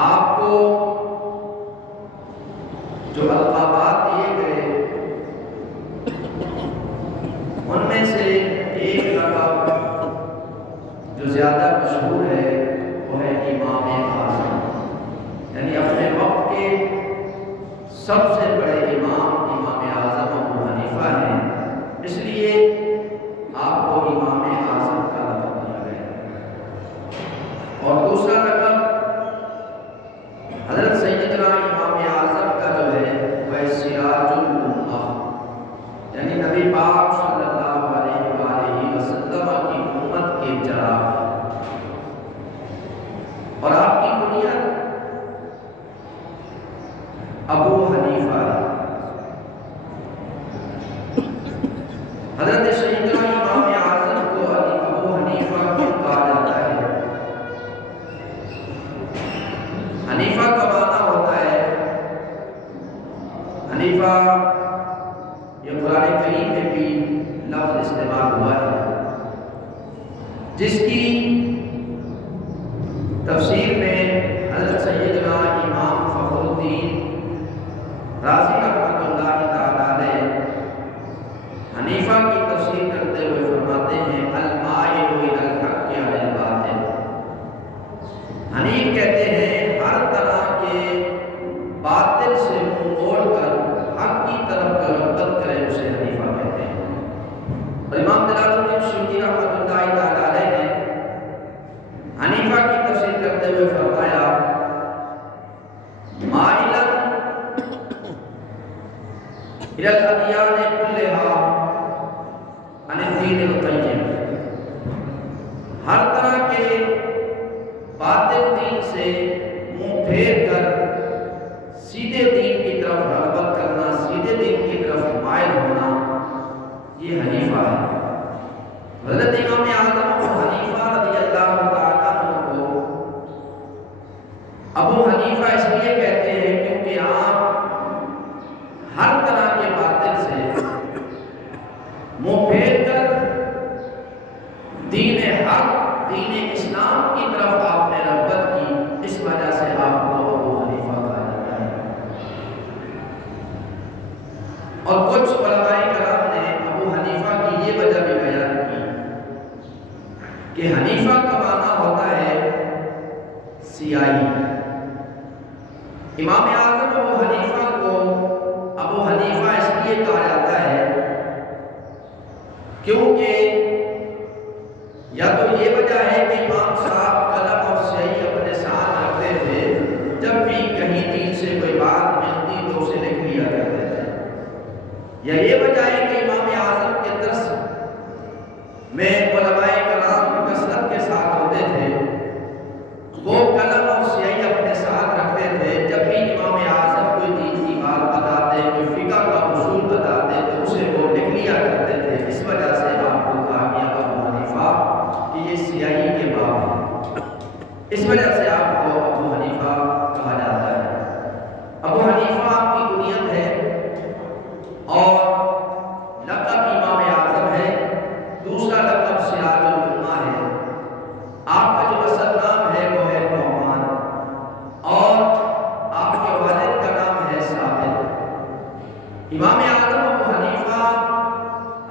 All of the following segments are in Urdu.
آپ کو جس کی تفسیر میں حضرت سیدنا امام فخر الدین رازی رحمۃ اللہ تعالیٰ علیہ حنیفہ کی تفسیر کرتے ہوئے فرماتے ہیں المائل الی الحق علی الباطل۔ حنیف کہتے ہیں ہر طرح کے باطل سے منہ موڑ کر حق کی طرف رغبت کرے اسے حنیفہ کہتے ہیں۔ اور امام جلال الدین سیوطی رحمۃ اللہ تعالیٰ علیہ نے حنیفہ کی تفسیر کرتے ہوئے فرمایا مائلا الی الادیان کلھا عن الدین القیم، ہر طرح کے باطل دین سے منہ پھیر کر سیدھے دین کی طرف رغبت کرنا، سیدھے دین کی طرف مائل ہونا، یہ حنیفہ ہے۔ حضرت امام اعظم ابو حنیفہ رضی اللہ تعالیٰ عنہ کو ابو حنیفہ اس لیے کہتے ہیں کیونکہ آپ ہر طرح کے باطل سے منہ پھیر کر دین حق، دین اسلام کی طرف آپ نے رغبت کی، اس وجہ سے آپ کو ابو حنیفہ کہا جاتا ہے۔ اور کچھ علماء کرام نے ابو حنیفہ کی یہ وجہ بھی بیان کی کہ حنیفہ کا معنی ہوتا ہے سیاہی۔ امام اعظم ابو حنیفہ کو ابو حنیفہ اس لیے کہا جاتا ہے کیونکہ یا تو یہ وجہ ہے کہ امام صاحب قلم اور سیاہی اپنے ساتھ رکھتے تھے، جب بھی کہیں دین سے کوئی بات ملتی تو اسے لکھ لیا کرتے تھے، یا یہ وجہ ہے کہ امام اعظم کے درس میں علماء کرام کثرت کے ساتھ ہوتے تھے، وہ قلم اور سیاہی اپنے ساتھ رکھتے تھے، جب بھی امام اعظم کوئی دین کی بات بتاتے، کوئی فقہ کا اصول بتاتے تو اسے وہ لکھ لیا کرتے تھے۔ اس وجہ سے آپ کو کہا گیا ابو حنیفہ کہ یہ سیاہی کے باب ہے، اس وجہ سے آپ کو ابو حنیفہ کہا جاتا ہے۔ ابو حنیفہ آپ کی کنیت ہے اور لقب امام اعظم ہے، دوسرا لقب سراج الامہ ہے۔ آپ کا جو اصل نام ہے وہ ہے نعمان اور آپ کے والد کا نام ہے ثابت۔ امام اعظم ابو حنیفہ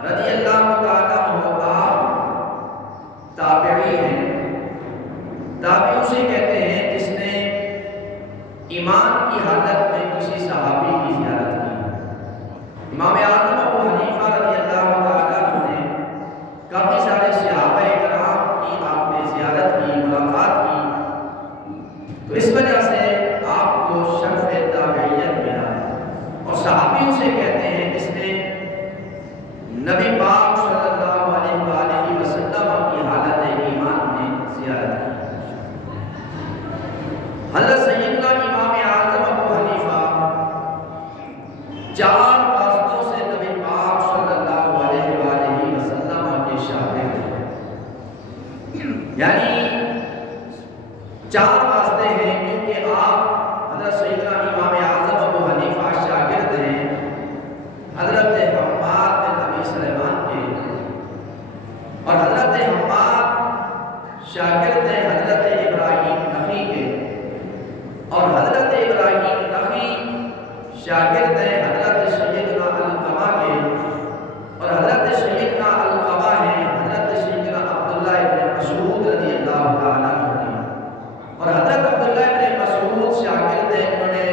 رضی اللہ تعالیٰ عنہ آپ تابعی ہیں۔ تابعی اسے کہتے ہیں جس نے ایمان کی حالت میں کسی صحابی کی زیارت کی۔ امام اعظم ابو حنیفہ رضی اللہ تعالیٰ عنہ نے کافی سارے صحابہ کرام کی آپ نے زیارت کی، ملاقات کی، تو اس وجہ سے آپ کو شرف تابعیت ملا ہے۔ اور صحابی اسے کہتے ہیں جس نے نبی پاک صلی اللہ علیہ وآلہ وسلم کی حالت ایمان میں زیارت کی۔ حضرت سیدنا امام اعظم ابو حنیفہ 4 واسطوں سے نبی پاک صلی اللہ علیہ وآلہ وسلم کے شاگرد ہیں، یعنی 4 واسطے ہیں کیونکہ آپ حضرت سیدنا امام اعظم ابو حنیفہ شاگرد ہیں حضرت حماد بن ابی سلیمان کے، اور حضرت حماد شاگرد ہیں حضرت ابراہیم نخعی کے، اور حضرت ابراہیم نخعی شاگرد ہیں حضرت سیدنا علقمہ کے، اور حضرت سیدنا علقمہ ہیں حضرت سیدنا عبداللہ ابن مسعود رضی اللہ تعالیٰ عنہ کے، اور حضرت عبداللہ ابن مسعود شاگرد ہیں انہوں نے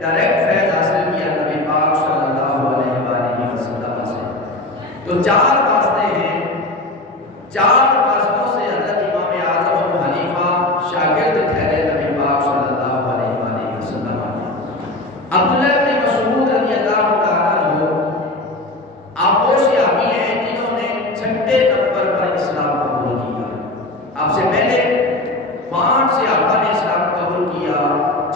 ڈائریکٹ فیض حاصل کیا نبی پاک صلی اللہ علیہ وآلہ وسلم سے۔ تو 4 واسطے ہیں، 4 واسطوں سے حضرت امام اعظم ابو حنیفہ شاگرد ٹھہرے نبی پاک صلی اللہ علیہ وآلہ وسلم کے۔ عبداللہ ابن مسعود رضی اللہ تعالیٰ عنہ آپ وہ صحابی ہیں جنہوں نے 6 نمبر پر اسلام قبول کیا۔ آپ سے پہلے 5 صحابہ نے اسلام قبول کیا،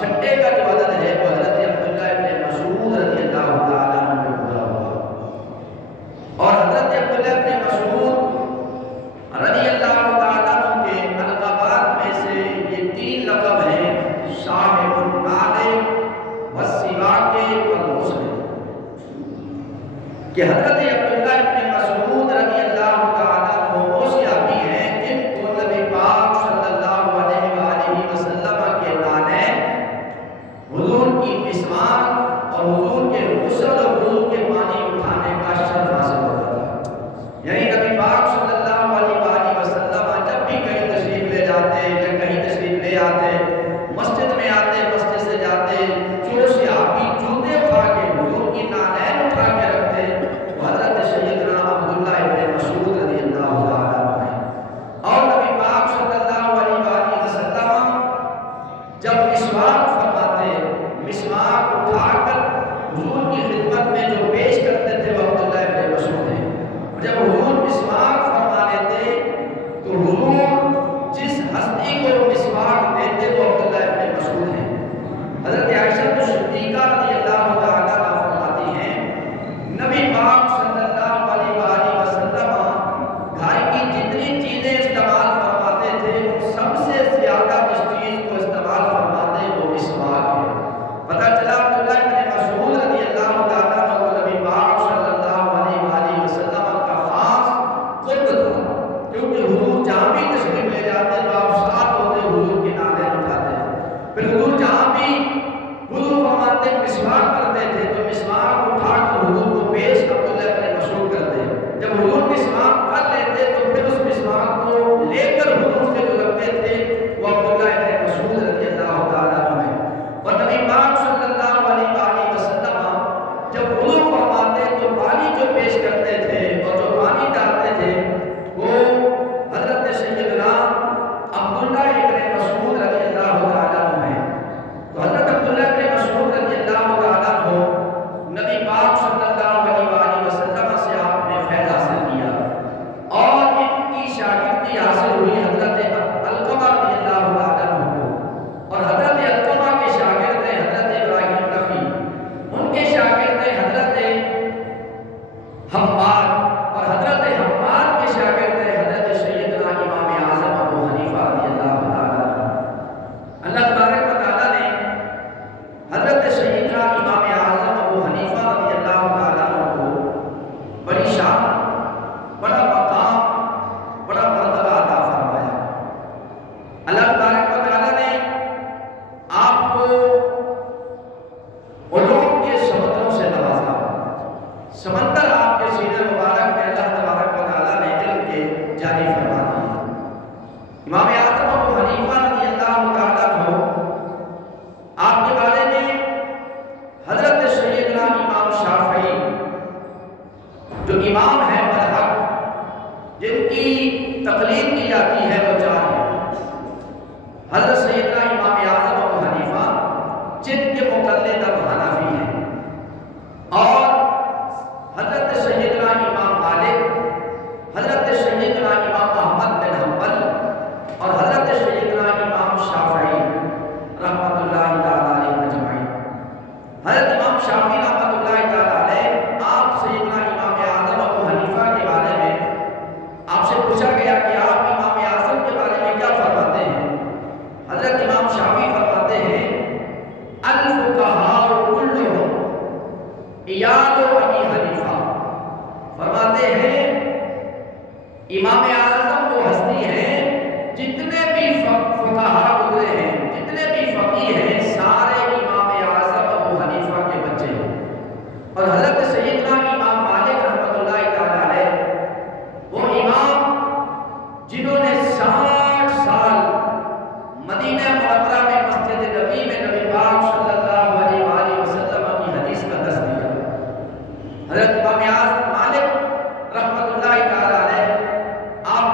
6 کا جو عدد ہے وہ حضرت عبداللہ ابن مسعود رضی اللہ تعالیٰ عنہ میں پورا ہوا۔ اور حضرت عبداللہ ابن مسعود رضی اللہ تعالیٰ عنہ کے القابات میں سے یہ 3 لقب ہیں، صاحب النعل والسواک والغسل، کہ حضرت عبداللہ ابن مسعود رضی اللہ تعالیٰ یعنی نبی پاک صلی اللہ علیہ وآلہ وسلم جب بھی کہیں تشریف لے جاتے یا کہیں تشریف لے آتے، مسجد میں آتے، مسجد سے جاتے، جو صحابی جوتے اٹھا کے حضور کی نالین اٹھا کے رکھتے، وہ حضرت سیدنا عبداللہ ابن مسعود رضی اللہ تعالیٰ عنہ ہیں۔ اور نبی پاک صلی اللہ علیہ وآلہ وسلم جب مسواک فرماتے، مسواک اٹھا کر حضور کی خدمت میں جو پیش کرتے تھے وہ عبداللہ ابن مسعود ہیں۔ جب حضور مسواک فرما لیتے تو حضور جس ہستی کو مسواک دیتے وہ عبداللہ ابن مسعود ہیں۔ حضرت عائشہ صدیقہ رضی اللہ تعالیٰ عنہا فرماتی ہیں نبی پاک صلی اللہ علیہ وآلہ وسلم گھر کی جتنی چیزیں استعمال فرماتے تھے ان سب سے زیادہ جس چیز کو استعمال فرماتے وہ مسواک ہے۔ پتہ چلا عبداللہ ابن مسعود رضی اللہ تعالیٰ عنہ کو نبی پاک صلی اللہ علیہ وآلہ وسلم کا خاص قرب تھا، کیونکہ حضور جہاں بھی تشریف لے جاتے تو آپ ساتھ ہوتے، حضور کی نالین اٹھاتے، پھر حضور جہاں بھی حضور فرماتے مسواک کرتے تھے تو مسواک اٹھا کر حضور کو پیش عبداللہ ابن مسعود کرتے، جب حضور مسواک کر لیتے تو پھر اس مسواک کو لے کر حضور سے جو رکھتے تھے وہ عبداللہ ابن مسعود رضی اللہ تعالیٰ عنہ ہے۔ اور نبی پاک صلی اللہ علیہ وآلہ وسلم جب حضور فرماتے تو پانی جو پیش کرتے تھے اور جو پانی ڈالتے تھے وہ حضرت سیدنا عبداللہ ابن مسعود رضی اللہ تعالیٰ عنہ ہے۔ تو حضرت عبداللہ ابن مسعود رضی اللہ تعالیٰ عنہ نبی پاک صلی اللہ علیہ وآلہ وسلم سے آپ نے فیض حاصل کیا اور ان کی شاگردی حاصل ہوئی حضرت علقمہ رضی اللہ تعالیٰ عنہ کو، اور حضرت علقمہ کے شاگرد ہیں حضرت ابراہیم نخعی، ان کے شاگرد ہیں حضرت حماد، اور حضرت حماد کے شاگرد ہیں حضرت سیدنا امام اعظم ابو حنیفہ رضی اللہ تعالیٰ عنہ۔ اللہ تبارک و تعالیٰ نے حضرت سیدنا امام اعظم ابو حنیفہ رضی اللہ تعالیٰ عنہ کو بڑی شان، بڑا مقام، بڑا مرتبہ عطا فرمایا۔ اللہ تبارک و تعالیٰ نے آپ کو علوم کے سمندروں سے نوازا، سمندر آپ کے سینے مبارک میں اللہ تبارک و تعالیٰ نے علم کے جاری فرما دیے۔ امام اعظم ابو حنیفہ رضی اللہ تعالیٰ عنہ آپ کے بارے میں حضرت سیدنا امام شافعی جو امام ہیں برحق جن کی تقلید کی جاتی ہے وہ چار ہیں، حضرت سیدنا امام اعظم ابو حنیفہ جن کے مقلد اب حنفی ہیں، اور حضرت سیدنا امام مالک، حضرت سیدنا امام احمد بن حنبل اور حضرت سیدنا امام شافعی رحمۃ اللہ تعالیٰ علیہ اجمعین۔ حضرت امام شافعی رحمۃ اللہ تعالیٰ علیہ آپ سیدنا امام اعظم ابو حنیفہ کے بارے میں آپ سے پوچھا گیا کہ آپ امام اعظم کے بارے میں کیا فرماتے ہیں؟ حضرت امام شافعی فرماتے ہیں الفقہاء کلہم عیال ابی حنیفہ، فرماتے ہیں امام اعظم وہ ہستی ہیں جتنے بھی فقہاء گزرے ہیں، جتنے بھی فقیہ ہیں، سارے امام اعظم ابو حنیفہ کے بچے ہیں۔ اور حضرت سیدنا امام مالک رحمۃ اللہ تعالیٰ علیہ وہ امام جنہوں نے 60 سال مدینہ منورہ میں مسجد نبی میں نبی پاک صلی اللہ علیہ وآلہ وسلم کی حدیث کا درس دیا۔ حضرت امام مالک رحمۃ اللہ تعالیٰ علیہ آپ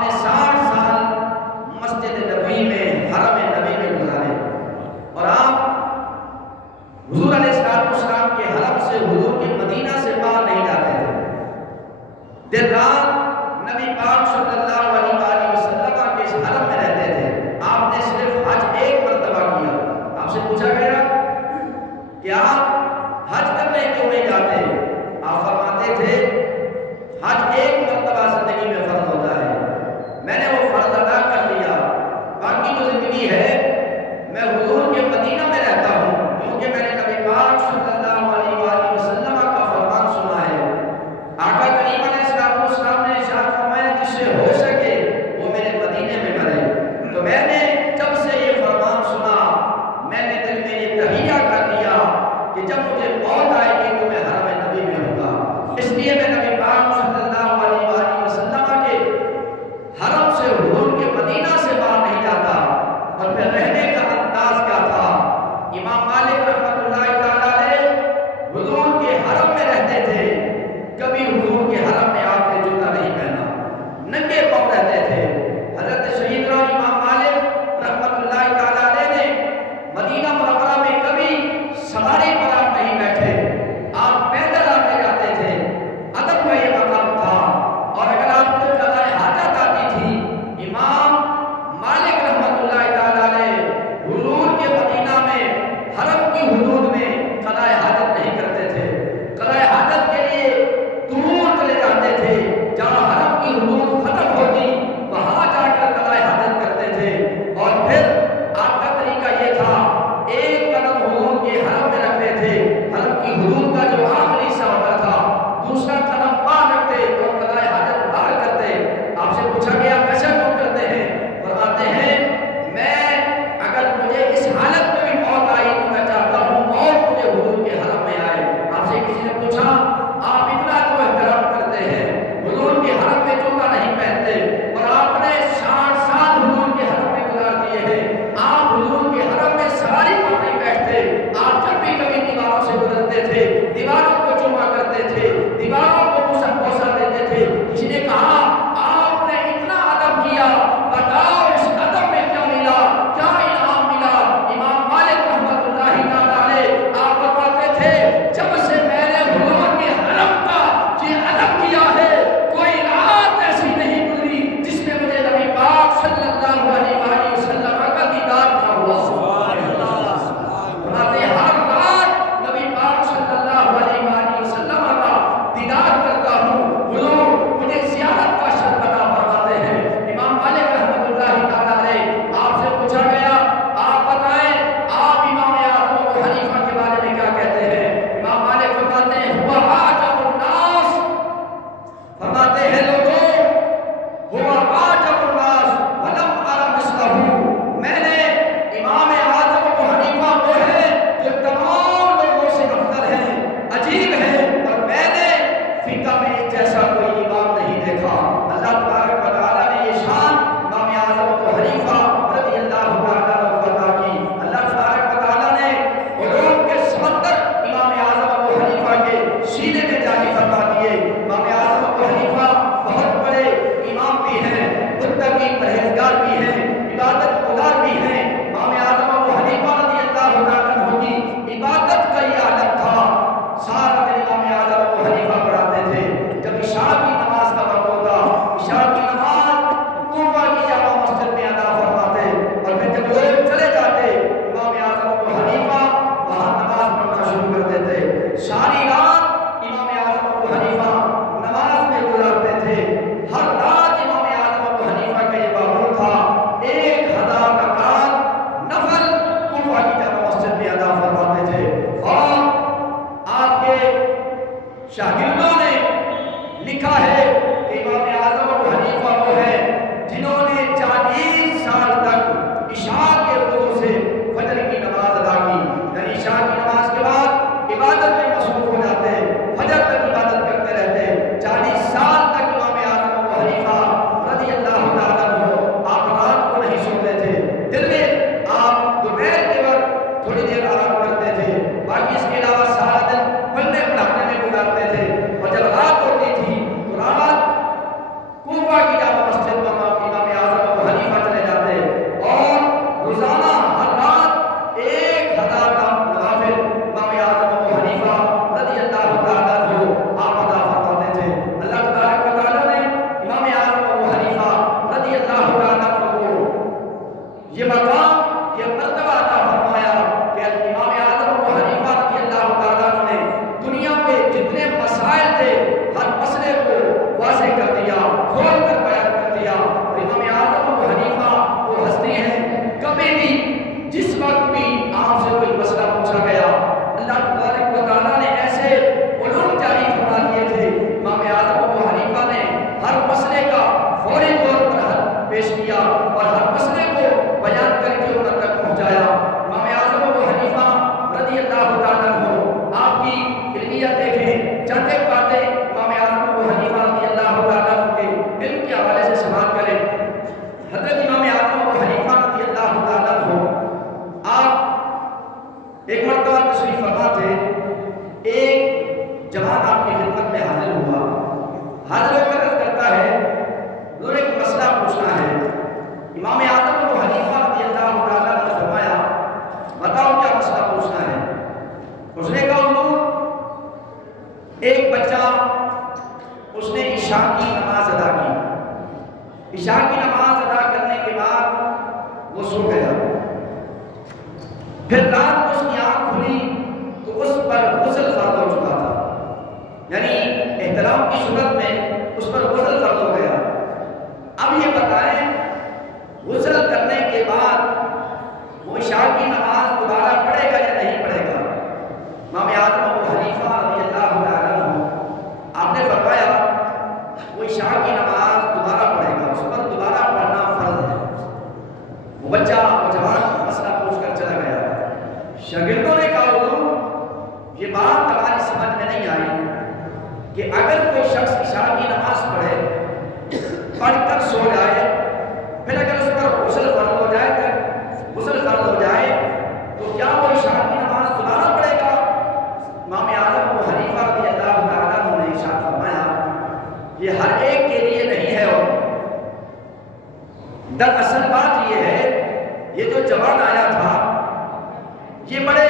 کے حوالے سے سماعت کریں۔ حضرت امام اعظم ابو حنیفہ رضی اللہ تعالیٰ عنہ آپ ایک مرتبہ تشریف فرما تھے، ایک جوان آپ کی خدمت میں حاضر ہوا، حاضر ہو کر عرض کرتا ہے حضور ایک مسئلہ پوچھنا ہے۔ امام اعظم ابو حنیفہ رضی اللہ تعالیٰ نے فرمایا بتاؤ کیا مسئلہ پوچھنا ہے۔ اس نے کہا حضور ایک بچہ اس نے عشاء کی نماز ادا کی، عشاء کی نماز ادا کرنے کے بعد وہ سو گیا، پھر رات کو اس کی آنکھ کھلی تو اس پر غسل فرض ہو چکا تھا، یعنی احترام کی صورت میں اس پر غسل فرض ہو گیا۔ اب یہ بتائیں غسل کرنے کے بعد وہ عشاء کی نماز دوبارہ پڑھے گا یا نہیں پڑھے گا؟ امام اعظم ابو حنیفہ رضی اللہ تعالیٰ عنہ آپ نے فرمایا وہ عشاء کی نماز دوبارہ پڑھے گا، اس پر دوبارہ پڑھنا فرض ہے۔ وہ بچہ وہ جوان مسئلہ پوچھ کر چلا گیا۔ شاگردوں نے کہا حضور یہ بات ہماری سمجھ میں نہیں آئی کہ اگر کوئی شخص عشاء کی نماز پڑھ کر سو جائے، پھر اگر اس پر غسل فرض ہو جائے تو کیا وہ عشاء کی نماز دوبارہ پڑھے گا؟ امام اعظم ابو حنیفہ رضی اللہ تعالیٰ عنہ نے ارشاد فرمایا یہ ہر ایک کے لیے نہیں ہے۔ اور دراصل بات یہ ہے یہ جو جوان آیا تھا یہ بڑے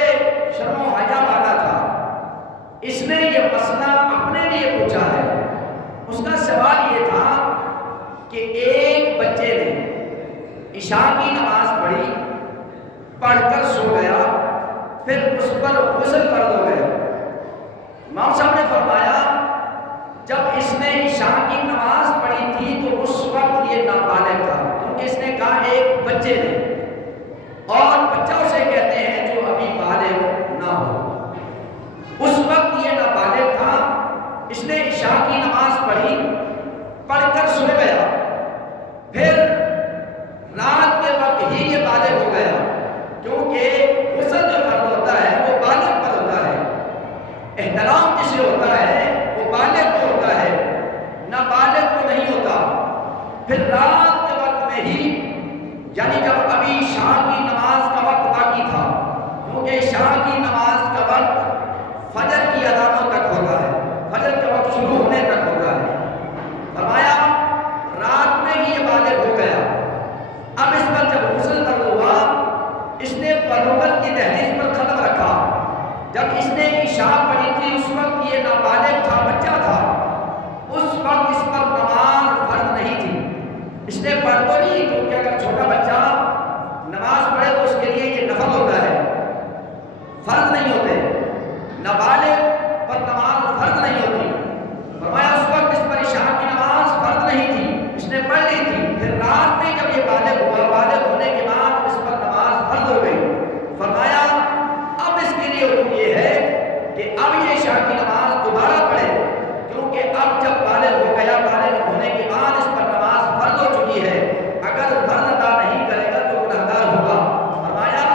شرم و حیا والا تھا، اس نے یہ مسئلہ اپنے لیے پوچھا ہے۔ اس کا سوال یہ تھا کہ ایک بچے نے عشاء کی نماز پڑھ کر سو گیا، پھر اس پر غسل فرض ہو گیا۔ امام صاحب نے فرمایا جب اس نے عشاء کی نماز پڑھی تھی تو اس وقت یہ نابالغ تھا، کیونکہ اس نے کہا ایک بچے نے، اور بچہ اسے کہتے ہیں جو ابھی بالغ نہ ہو۔ اس وقت یہ نابالغ تھا، اس نے عشاء کی نماز پڑھ کر سو گیا، پھر رات کے وقت ہی یہ بالغ ہو گیا، کیونکہ غسل جو فرض ہوتا ہے وہ بالغ پر ہوتا ہے، احترام جسے ہوتا ہے وہ بالغ کو ہوتا ہے، نابالغ کو نہیں ہوتا۔ پھر رات کے وقت میں ہی، یعنی جب ابھی عشاء کی نماز کا وقت باقی تھا، کیونکہ عشاء کی نماز کا وقت فجر کی اذانوں تک ہوتا ہے، فجر کا وقت شروع ہونے تک ہوتا ہے، فرمایا رات میں ہی یہ بالغ ہو گیا۔ اب اس پر جب غسل فرض ہوا، اس نے بلوغت کی دہلیز پر قدم رکھا۔ جب اس نے عشاء پڑھی تھی اس وقت یہ نابالغ تھا، بچہ تھا، اس وقت اس پر نماز فرض نہیں تھی۔ اس نے پڑھ تو نہیں، کیونکہ اگر چھوٹا بچہ نماز پڑھے تو اس کے لیے یہ نفل ہوتا ہے، فرض نہیں ہوتے۔ نابالغ پر نماز فرض نہیں ہوتی، فرمایا اس وقت اس پر عشاء کی نماز فرض نہیں تھی، اس نے پڑھ لی تھی۔ پھر رات میں جب یہ بالغ ہوا، بالغ ہونے کے بعد اس پر نماز فرض ہو گئی، فرمایا اب اس کے لیے حکم یہ ہے کہ اب یہ عشاء کی نماز دوبارہ پڑھے، کیونکہ اب جب بالغ ہو گیا، بالغ ہونے کے بعد اس پر نماز فرض ہو چکی ہے، اگر فرض ادا نہیں کرے گا تو گنہگار ہوگا۔ فرمایا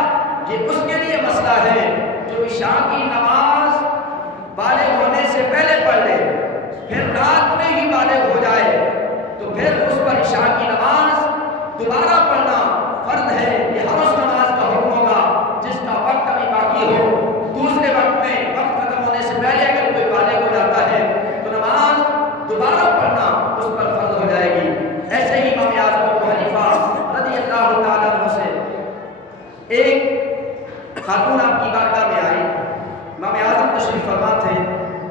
یہ اس کے لیے مسئلہ ہے جو عشاء کی نماز بالغ ہونے سے پہلے پڑھ لے، پھر رات میں ہی بالغ ہو جائے تو پھر اس پر عشاء کی نماز دوبارہ پڑھنا فرض ہے۔ یہ ہر اس نماز کا حکم ہوگا جس کا وقت ابھی باقی ہو، دوسرے وقت میں وقت ختم ہونے سے پہلے اگر کوئی بالغ ہو جاتا ہے تو نماز دوبارہ پڑھنا اس پر فرض ہو جائے گی۔ ایسے ہی امام اعظم ابو حنیفہ رضی اللہ تعالیٰ عنہ سے ایک خاتون آپ کی بارگاہ میں آئی، امام اعظم تشریف فرما تھے،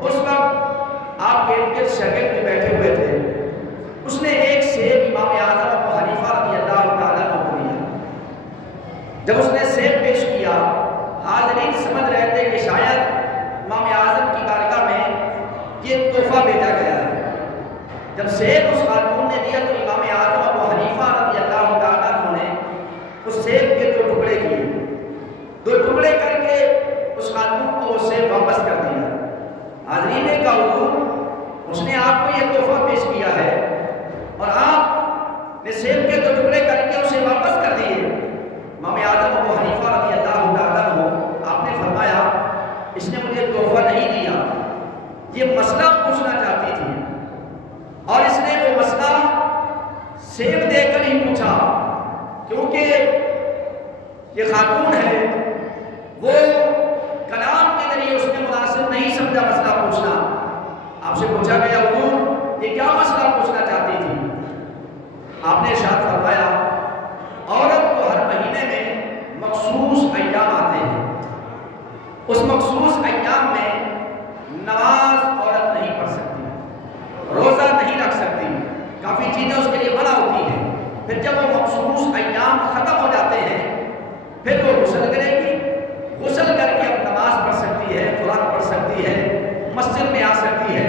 اس وقت آپ کے ارد شاگرد بھی بیٹھے ہوئے تھے۔ اس نے ایک سیب امام اعظم ابو حنیفہ رضی اللہ تعالیٰ عنہ کو دیا۔ جب اس نے سیب پیش کیا، حاضرین سمجھ رہے تھے کہ شاید امام اعظم کی بارگاہ میں یہ تحفہ بھیجا گیا ہے۔ جب سیب اس خاتون نے دیا تو امام اعظم ابو حنیفہ رضی اللہ تعالیٰ عنہ نے اس سیب کے 2 ٹکڑے کیے، 2 ٹکڑے کر کے اس خاتون کو اس سیب واپس کر دیا۔ حاضرین نے کہا حضور اس نے آپ کو یہ تحفہ پیش کیا ہے اور آپ نے سیب کے 2 ٹکڑے کر کے اسے واپس کر دیے۔ امام اعظم ابو حنیفہ رضی اللہ تعالیٰ عنہ آپ نے فرمایا اس نے مجھے تحفہ نہیں دیا، یہ مسئلہ پوچھنا چاہتی تھی، اور اس نے وہ مسئلہ سیب دے کر ہی پوچھا، کیونکہ یہ خاتون ہے، وہ کلام کے ذریعے اس نے مناسب نہیں سمجھا مسئلہ پوچھنا۔ آپ سے پوچھا گیا حضور یہ کیا مسئلہ پوچھنا چاہتی تھی؟ آپ نے ارشاد فرمایا عورت کو ہر مہینے میں مخصوص ایام آتے ہیں، اس مخصوص ایام میں نماز عورت نہیں پڑھ سکتی، روزہ نہیں رکھ سکتی، کافی چیزیں اس کے لیے منع ہوتی ہیں۔ پھر جب وہ مخصوص ایام ختم ہو جاتے ہیں پھر وہ غسل کرے گی، غسل کر کے اب نماز پڑھ سکتی ہے، قرآن پڑھ سکتی ہے، مسجد میں آ سکتی ہے،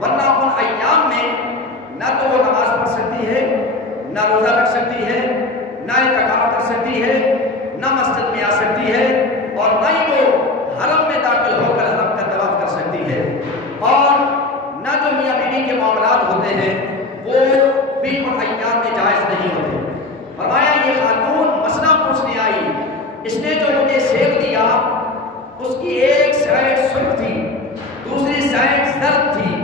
ورنہ ان ایام میں نہ تو وہ نماز پڑھ سکتی ہے، نہ روزہ رکھ سکتی ہے، نہ اعتکاف کر سکتی ہے، نہ مسجد میں آ سکتی ہے، اور نہ ہی وہ حرم میں داخل ہو کر حرم کا طواف کر سکتی ہے، اور نہ جو میاں بیوی کے معاملات ہوتے ہیں وہ بھی ان ایام میں جائز نہیں ہوتے۔ فرمایا یہ خاتون مسئلہ پوچھنے آئی، اس نے جو مجھے سیب دیا اس کی ایک سائڈ سرخ تھی، دوسری سائڈ زرد تھی۔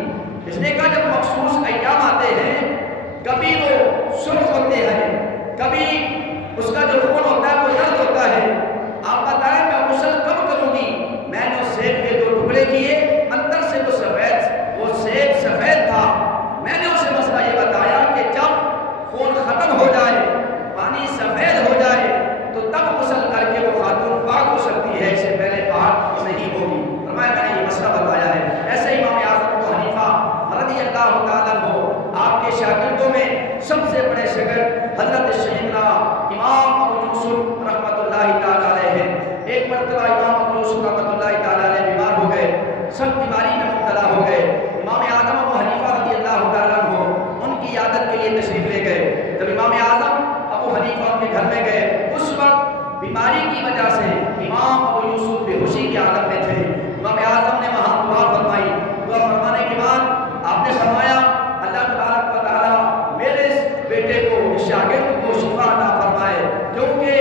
اس نے کہا جب مخصوص ایام آتے ہیں کبھی وہ سرخ ہوتے ہیں، کبھی اس کا جو خون ہوتا ہے وہ زرد ہوتا ہے، آپ بتائیں میں غسل کب کروں گی؟ میں نے اس سیب کے 2 ٹکڑے کیے، اندر سے وہ سیب سفید تھا، میں نے اسے مسئلہ یہ بتایا کہ جب خون ختم ہو جائے، پانی سفید ہو جائے تو تب غسل کر کے وہ خاتون پاک ہو سکتی ہے، اسے پہلے پاک نہیں ہوگی۔ فرمایا میں نے یہ مسئلہ بتایا ہے۔ ایسے امام اعظم ابو حنیفہ رضی اللہ تعالیٰ عنہ، آپ کے شاگردوں میں سب سے بڑے شاگرد حضرت سیدنا امام ابو یوسف رحمۃ اللہ تعالیٰ علیہ ہیں۔ ایک مرتبہ امام ابو یوسف رحمۃ اللہ تعالیٰ علیہ بیمار ہو گئے، سخت بیماری میں مبتلا ہو گئے۔ امام اعظم ابو حنیفہ رضی اللہ تعالیٰ عنہ ان کی عیادت کے لیے تشریف لے گئے۔ جب امام اعظم ابو حنیفہ ان کے گھر میں گئے، اس وقت بیماری کی وجہ سے امام ابو یوسف بے ہوشی کی حالت میں تھے۔ امام اعظم نے وہاں دعا فرمائی، دعا فرمانے کے بعد آپ نے فرمایا اللہ تبارک و تعالیٰ میرے اس بیٹے کو، اس شاگرد کو شفا عطا فرمائے، کیونکہ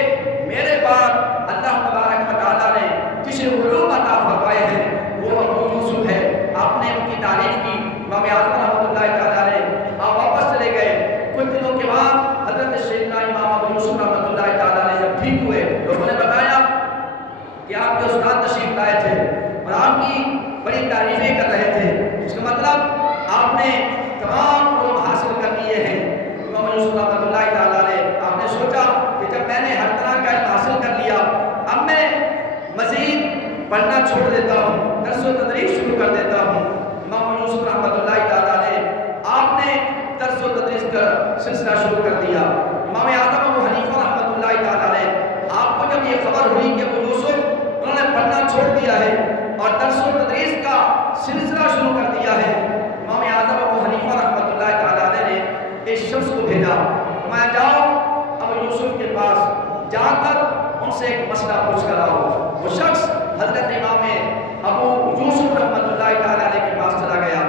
میرے بعد اللہ تبارک و تعالیٰ نے جسے علوم عطا فرمائے ہیں وہ ابو یوسف ہے۔ آپ نے ان کی تعریف کی۔ امام اعظم رحمۃ اللہ تعالیٰ علیہ آپ واپس چلے گئے۔ کچھ دنوں کے بعد حضرت سیدنا امام ابو یوسف رحمۃ اللہ تعالیٰ علیہ جب ٹھیک ہوئے، لوگوں نے بتایا کہ آپ کے استاد تشریف لائے تھے اور آپ کی بڑی تعریفیں کر رہے تھے، اس کا مطلب آپ نے تمام علوم حاصل کر لیے ہیں۔ امام ابو یوسف رحمۃ اللہ تعالیٰ علیہ آپ نے سوچا کہ جب میں نے ہر طرح کا علم حاصل کر لیا، اب میں مزید پڑھنا چھوڑ دیتا ہوں، درس و تدریس شروع کر دیتا ہوں۔ امام ابو یوسف رحمۃ اللہ تعالیٰ علیہ آپ نے درس و تدریس کا سلسلہ شروع کر دیا۔ امام اعظم ابو حنیفہ رحمۃ اللہ تعالیٰ علیہ آپ کو جب یہ خبر ہوئی کہ ابو یوسف انہوں نے پڑھنا چھوڑ دیا ہے اور درس و تدریس کا سلسلہ شروع کر دیا ہے، امام اعظم ابو حنیفہ رحمۃ اللہ تعالیٰ علیہ نے ایک شخص کو بھیجا، فرمایا جاؤ ابو یوسف کے پاس جا کر ان سے ایک مسئلہ پوچھ کر آؤ۔ وہ شخص حضرت امام ابو یوسف رحمۃ اللہ تعالیٰ علیہ کے پاس چلا گیا۔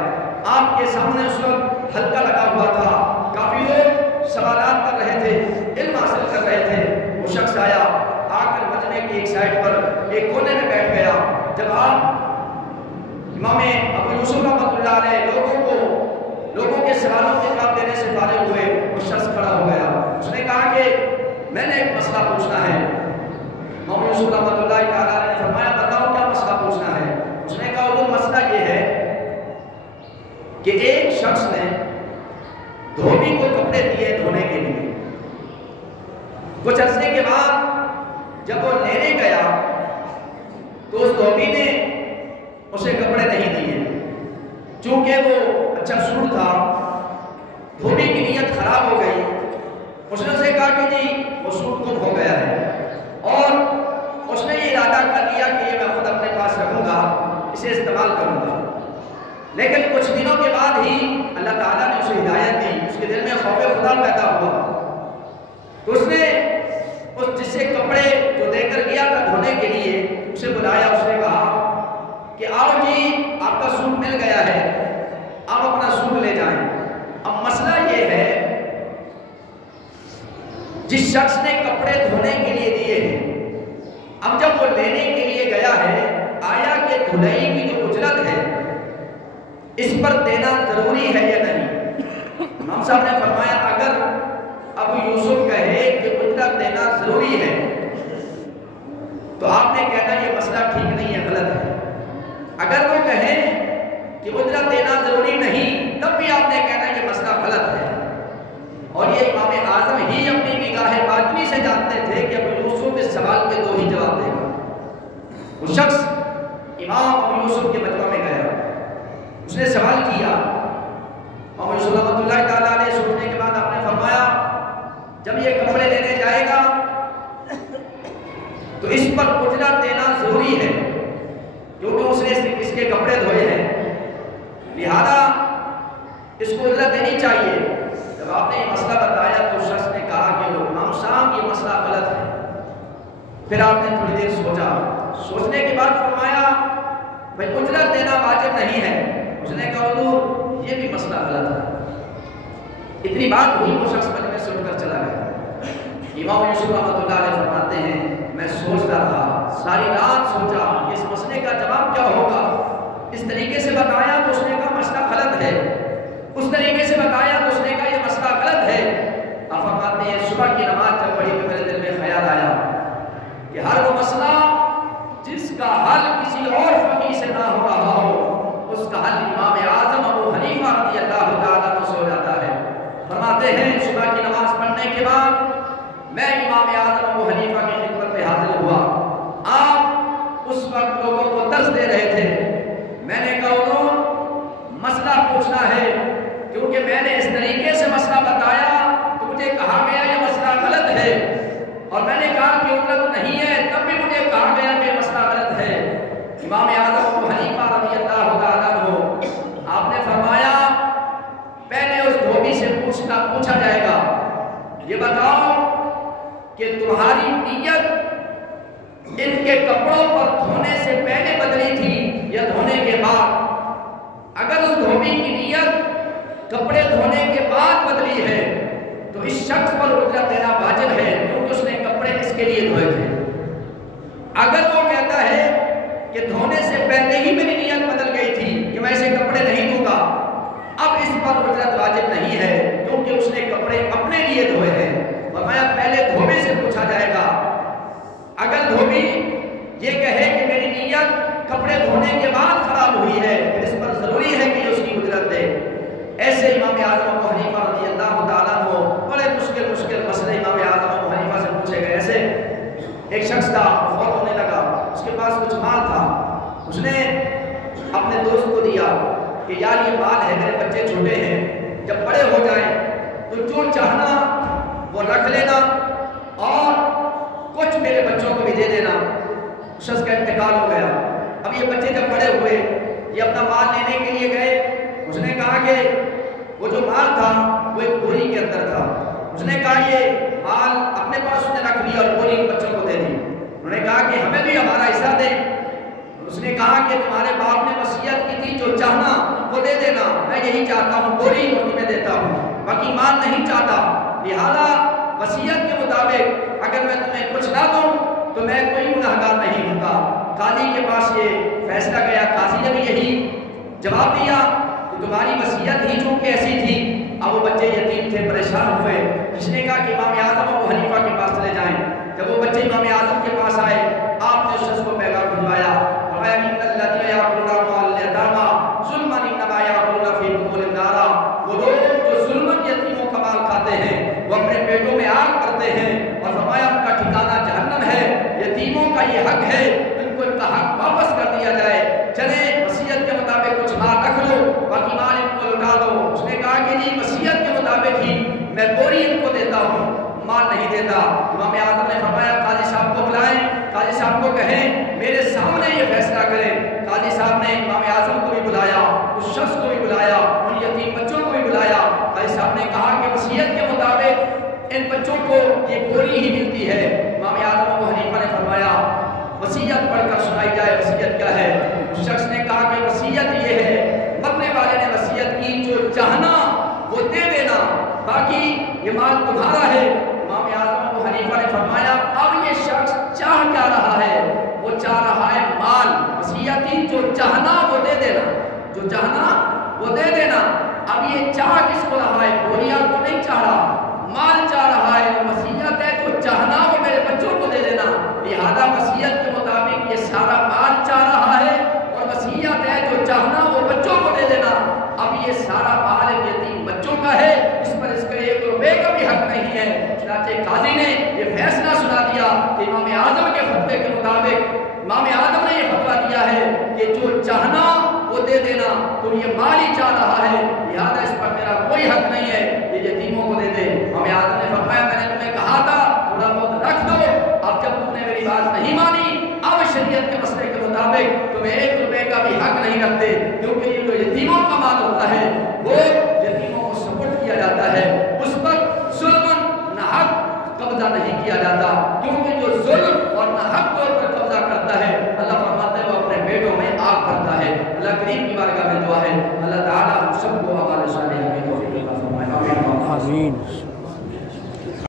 آپ کے سامنے اس وقت حلقہ لگا ہوا تھا، کافی لوگ سوالات کر رہے تھے، علم حاصل کر رہے تھے۔ وہ شخص آیا، آ کر مجمع کی ایک سائڈ پر ایک کونے میں بیٹھ گیا۔ جب آپ امام ابو یوسف رحمۃ اللہ علیہ لوگوں کے سوالوں کے جواب دینے سے فارغ ہوئے، وہ شخص کھڑا ہو گیا۔ اس نے کہا کہ میں نے ایک مسئلہ پوچھنا ہے۔ امام یوسف رحمۃ اللہ تعالیٰ نے فرمایا بتاؤ کیا مسئلہ پوچھنا ہے؟ اس نے کہا وہ مسئلہ یہ ہے کہ ایک شخص نے دھوبی کو کپڑے دیے دھونے کے لیے، کچھ عرصے کے بعد جب وہ لینے گیا تو اس دھوبی نے اسے کپڑے نہیں دیے، چونکہ وہ اچھا سوٹ تھا۔ دھوبی کی نیت خراب ہو گئی، اس نے اسے کہا کہ جی وہ سوٹ گم ہو گیا ہے، اور اس نے یہ ارادہ کر لیا کہ یہ میں خود اپنے پاس رکھوں گا، اسے استعمال کروں گا۔ لیکن کچھ دنوں کے بعد ہی اللہ تعالیٰ نے اسے ہدایت دی، اس کے دل میں خوف خدا پیدا ہوا، تو اس نے جس سے کپڑے جو دے کر گیا تھا دھونے کے لیے اسے بلایا۔ اس نے کہا کہ آؤ جی آپ کا سوٹ مل گیا ہے، آپ اپنا سوٹ لے جائیں۔ اب مسئلہ یہ ہے جس شخص نے کپڑے دھونے کے لیے دیے ہیں، اب جب وہ لینے کے لیے گیا ہے، آیا کہ دھلائی کی جو اجرت ہے اس پر دینا ضروری ہے یا نہیں؟ امام صاحب نے فرمایا اگر دینا ضروری ہے، تو آپ نے کہنا یہ مسئلہ ٹھیک نہیں ہے، غلط ہے۔ اگر وہ کہیں کہ اجرت دینا ضروری نہیں، تب بھی آپ نے کہنا یہ مسئلہ غلط ہے۔ اور یہ امام اعظم ہی اپنی نگاہ باطنی سے جانتے تھے کہ ابو یوسف اس سوال کے دو ہی جواب دے گا۔ وہ شخص امام ابو یوسف کے مجمع میں گیا، اس نے سوال کیا، ابو یوسف رحمۃ اللہ تعالیٰ علیہ سوچنے کے بعد آپ نے فرمایا جب یہ کپڑے لینے جائے گا تو اس پر اجرت دینا ضروری ہے، کیونکہ اس نے اس کے کپڑے دھوئے ہیں، لہذا اس کو اجرت دینی چاہیے۔ جب آپ نے یہ مسئلہ بتایا تو شخص نے کہا کہ امام صاحب یہ مسئلہ غلط ہے۔ پھر آپ نے تھوڑی دیر سوچا، سوچنے کے بعد فرمایا بھائی اجرت دینا واجب نہیں ہے۔ اس نے کہا حضور یہ بھی مسئلہ غلط ہے۔ اتنی بات ہوئی، وہ شخص مجمع سے اٹھ کر چلا گیا۔ امام یوسف رحمۃ اللہ علیہ فرماتے ہیں میں سوچتا رہا، ساری رات سوچا کہ اس مسئلے کا جواب کیا ہوگا۔ اس طریقے سے بتایا تو اس نے کہا مسئلہ غلط ہے، اس طریقے سے بتایا تو اس نے کہا یہ مسئلہ غلط ہے۔ آپ فرماتے ہیں صبح کی نماز جب پڑھی تو میرے دل میں خیال آیا کہ ہر وہ مسئلہ جس کا حل کسی اور فقیہ سے نہ ہو رہا ہو، اس کا حل امام اعظم ابو حنیفہ رضی اللہ تعالیٰ عنہ سے ہو جاتا ہے۔ فرماتے ہیں صبح کی نماز پڑھنے کے بعد میں امام اعظم ابو حنیفہ کی خدمت میں حاضر ہوا۔ آپ اس وقت لوگوں کو درس دے رہے تھے۔ میں نے کہا حضور مسئلہ پوچھنا ہے، کیونکہ میں نے اس طریقے سے مسئلہ بتایا تو مجھے کہا گیا یہ مسئلہ غلط ہے، اور میں نے کہا کہ اجرت نہیں ہے تب بھی مجھے کہا گیا کہ یہ مسئلہ غلط ہے۔ امام اعظم ابو حنیفہ رضی اللہ تعالیٰ عنہ آپ نے فرمایا پہلے اس دھوبی سے پوچھا جائے گا یہ بتاؤ کہ تمہاری نیت ان کے کپڑوں پر دھونے سے پہلے بدلی تھی یا دھونے کے بعد؟ اگر اس دھوبی کی نیت کپڑے دھونے کے بعد بدلی ہے تو اس شخص پر اجرت دینا واجب ہے، کیونکہ اس نے کپڑے اس کے لیے دھوئے تھے۔ اگر وہ کہتا ہے کہ دھونے سے پہلے ہی میری نیت بدل گئی تھی کہ میں اسے کپڑے نہیں دھوں گا، اب اس پر اجرت واجب نہیں ہے، کیونکہ اس نے کپڑے اپنے لیے دھوئے ہیں۔ فرمایا پہلے دھوبی سے پوچھا جائے گا، اگر دھوبی یہ کہے کہ میری نیت کپڑے دھونے کے بعد خراب ہوئی ہے پھر اس پر ضروری ہے کہ اس کی اجرت دے۔ ایسے امام اعظم ابو حنیفہ رضی اللہ تعالیٰ عنہ بڑے مشکل مسئلے امام اعظم ابو حنیفہ سے پوچھے گئے۔ ایسے ایک شخص تھا، فوت ہونے لگا، اس کے پاس کچھ مال تھا، اس نے اپنے دوست کو دیا کہ یار یہ مال ہے، میرے بچے چھوٹے ہیں، جب بڑے ہو جائیں تو جو چاہنا وہ رکھ لینا اور کچھ میرے بچوں کو بھی دے دینا۔ شخص کا انتقال ہو گیا۔ اب یہ بچے جب بڑے ہوئے یہ اپنا مال لینے کے لیے گئے، اس نے کہا کہ وہ جو مال تھا وہ ایک بوری کے اندر تھا۔ اس نے کہا یہ مال اپنے پاس اس نے رکھ لیا اور بوری بچوں کو دے دی۔ انہوں نے کہا کہ ہمیں بھی ہمارا حصہ دیں۔ اس نے کہا کہ تمہارے باپ نے وصیت کی تھی جو چاہنا وہ دے دینا، میں یہی چاہتا ہوں، بوری اور تمہیں دیتا ہوں، باقی مال نہیں چاہتا، لہذا وصیت کے مطابق اگر میں تمہیں کچھ نہ دوں تو میں کوئی گناہگار نہیں ہوں گا۔ قاضی کے پاس یہ فیصلہ گیا، قاضی نے بھی یہی جواب دیا کہ تمہاری وصیت ہی چونکہ ایسی تھی۔ اب وہ بچے یتیم تھے، پریشان ہوئے، اس نے کہا کہ امام اعظم ابو حنیفہ کے پاس چلے جائیں۔ جب وہ بچے امام اعظم کے پاس آئے، آپ نے اس شخص کو پیغام بھجوایا، فرمایا ان الذین یاکلون اموال الیتامی ظلما انما یاکلون فی بطونہم نارا۔ وہ لوگ جو ظلماً یتیموں کا مال کھاتے ہیں وہ اپنے پیٹوں میں آگ کرتے ہیں، اور فرمایا ان کا ٹھکانہ جہنم ہے۔ یتیموں کا یہ حق ہے، ان کو ان کا حق واپس کر دیا جائے۔ چلے وصیت کے مطابق کچھ مال رکھ لو، باقی مال ان کو لوٹا دو۔ اس نے کہا کہ جی وصیت کے مطابق ہی میں بوری ان کو دیتا ہوں، مال نہیں دیتا۔ امام اعظم نے فرمایا قاضی صاحب کو بلائیں، قاضی صاحب کو کہیں میرے سامنے یہ فیصلہ کریں۔ قاضی صاحب نے امام اعظم کو بھی بلایا، اس شخص کو بھی بلایا، ان یتیم بچوں کو بھی بلایا۔ قاضی صاحب نے کہا کہ وصیت کے مطابق ان بچوں کو یہ بوری ہی ملتی ہے۔ امام اعظم ابو حنیفہ نے فرمایا وصیت پڑھ کر سنائی جائے، وصیت کیا ہے؟ اس شخص نے کہا کہ وصیت یہ ہے، مرنے والے نے وصیت کی جو چاہنا وہ دے دینا، باقی یہ مال تمہارا ہے۔ امام اعظم ابو حنیفہ نے فرمایا اب یہ شخص چاہ کیا رہا ہے؟ وہ چاہ رہا ہے مال۔ وصیت کی جو چاہنا وہ دے دینا، جو چاہنا وہ دے دینا۔ اب یہ چاہ کس کو رہا ہے؟ بوریاں کو نہیں چاہ رہا، مال چاہ رہا ہے۔ وصیت ہے جو چاہنا وہ چنانچہ قاضی نے یہ فیصلہ سنا دیا کہ امام اعظم کے فتوے کے مطابق امام اعظم نے یہ فتویٰ دیا ہے کہ جو چاہنا وہ دے دینا، تو یہ مال ہی چاہ رہا ہے، لہٰذا اس پر تیرا کوئی حق نہیں ہے کہ یتیموں کو دے دے۔ امام اعظم نے فرمایا میں نے تمہیں کہا تھا تھوڑا بہت رکھ دو، اب جب تم نے میری بات نہیں مانی، اب شریعت کے مسئلے کے مطابق تمہیں 1 روپے کا بھی حق نہیں رکھتے، کیونکہ یہ جو یتیموں کا مال ہوتا ہے وہ یتیموں کو سپورٹ کیا جاتا ہے، اس پر ظلماً ناحق قبضہ نہیں کیا جاتا، کیونکہ جو ظلم اور ناحق طور پر قبضہ کرتا ہے اللہ فرماتا ہے وہ اپنے بیٹوں میں آگ بھرتا ہے۔ اللہ کریم کی بارگاہ میں دعا ہے اللہ تعالیٰ ہم سب کو اعمال صالحہ کی توفیق عطا فرمائے۔ آمین۔